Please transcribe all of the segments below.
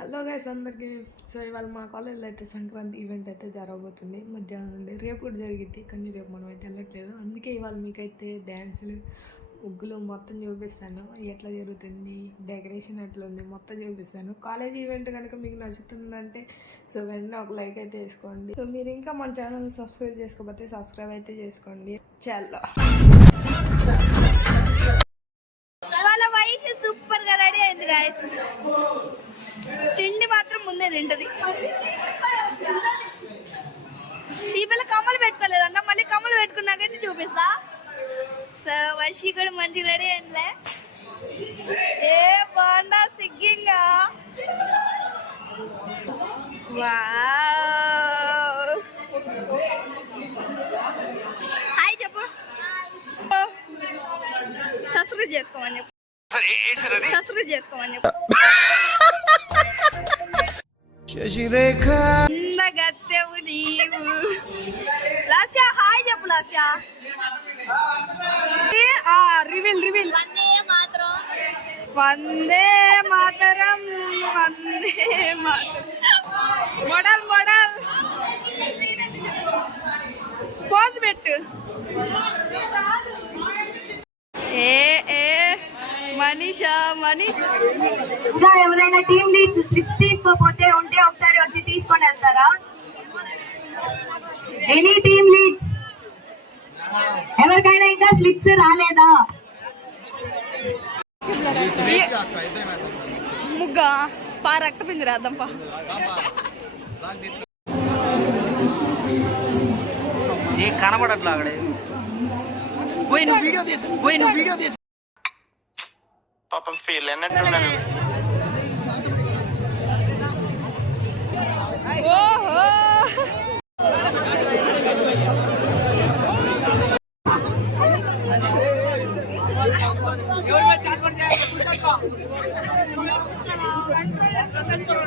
Hello guys అందరికీ. So ఇవాళ మా కాలేజ్లో అయితే సంక్రాంతి ఈవెంట్ అయితే జరగబోతుంది. మధ్యాహ్నం నుండి. రేపు కూడా జరిగింది కానీ రేపు మనం అయితే వెళ్ళట్లేదు. అందుకే ఇవాళ మీకైతే డ్యాన్సులు ముగ్గులు మొత్తం చూపిస్తాను. ఎట్లా జరుగుతుంది డెకరేషన్ ఎట్లా ఉంది మొత్తం చూపిస్తాను. కాలేజ్ ఈవెంట్ కనుక మీకు నచ్చుతుందంటే సో వెంటనే ఒక లైక్ అయితే వేసుకోండి. సో మీరు ఇంకా మన ఛానల్ సబ్స్క్రైబ్ చేసుకోకపోతే సబ్స్క్రైబ్ అయితే చేసుకోండి. చాలా. వాళ్ళ వైఫ్ సూపర్గా రెడీ అయింది గాయస్ ముందే తింటది. ఈ పిల్ల కమ్మలు పెట్టుకోలేదంట మళ్ళీ కమ్మలు పెట్టుకున్నాకైతే చూపిస్తా. సో వర్షి కూడా మంచి రెడీ అయిందిలే. ఏ బాగుండా సిగ్గింగా? వావ్. హాయ్ చెప్పు. సబ్స్క్రైబ్ చేసుకోమని చెప్పు. సబ్స్క్రైబ్ చేసుకోమని చెప్పు. శశిరేఖ అందగత్తెవు నీవు. లాస్యా హాయ్ చెప్పు లాస్యా. ఆ reveal reveal. Vande Mataram. Vande Mataram model model pose పెట్టు. ఏ ఏ మనీషా మనీ ఎవరైనా team leads slips any team leads ఎవరికైనా ఇంకా స్లిప్స్ రాలేదా? ముగ్గ. పా రక్త పిండి రాద్దాం పా. ఏ కనబడట్లా అక్కడ? పోయి నువ్వు వీడియో తీసు పోయి నువ్వు వీడియో తీసు. పాపం ఫీల్ అన్నట్టున్నాడు ಕಂಟ್ರೋಲ್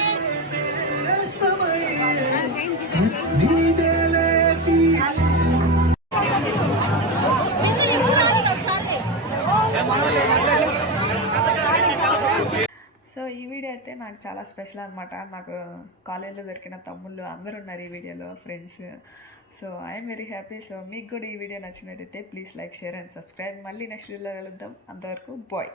సో ఈ వీడియో అయితే నాకు చాలా స్పెషల్ అనమాట నాకు కాలేజ్లో దొరికిన తమ్ముళ్ళు అందరూ ఉన్నారు ఈ వీడియోలో friends so I'm very happy so మీకు కూడా ఈ వీడియో నచ్చినట్టయితే please like share and subscribe మళ్ళీ నెక్స్ట్ వీడియోలో కలుద్దాం. అంతవరకు బాయ్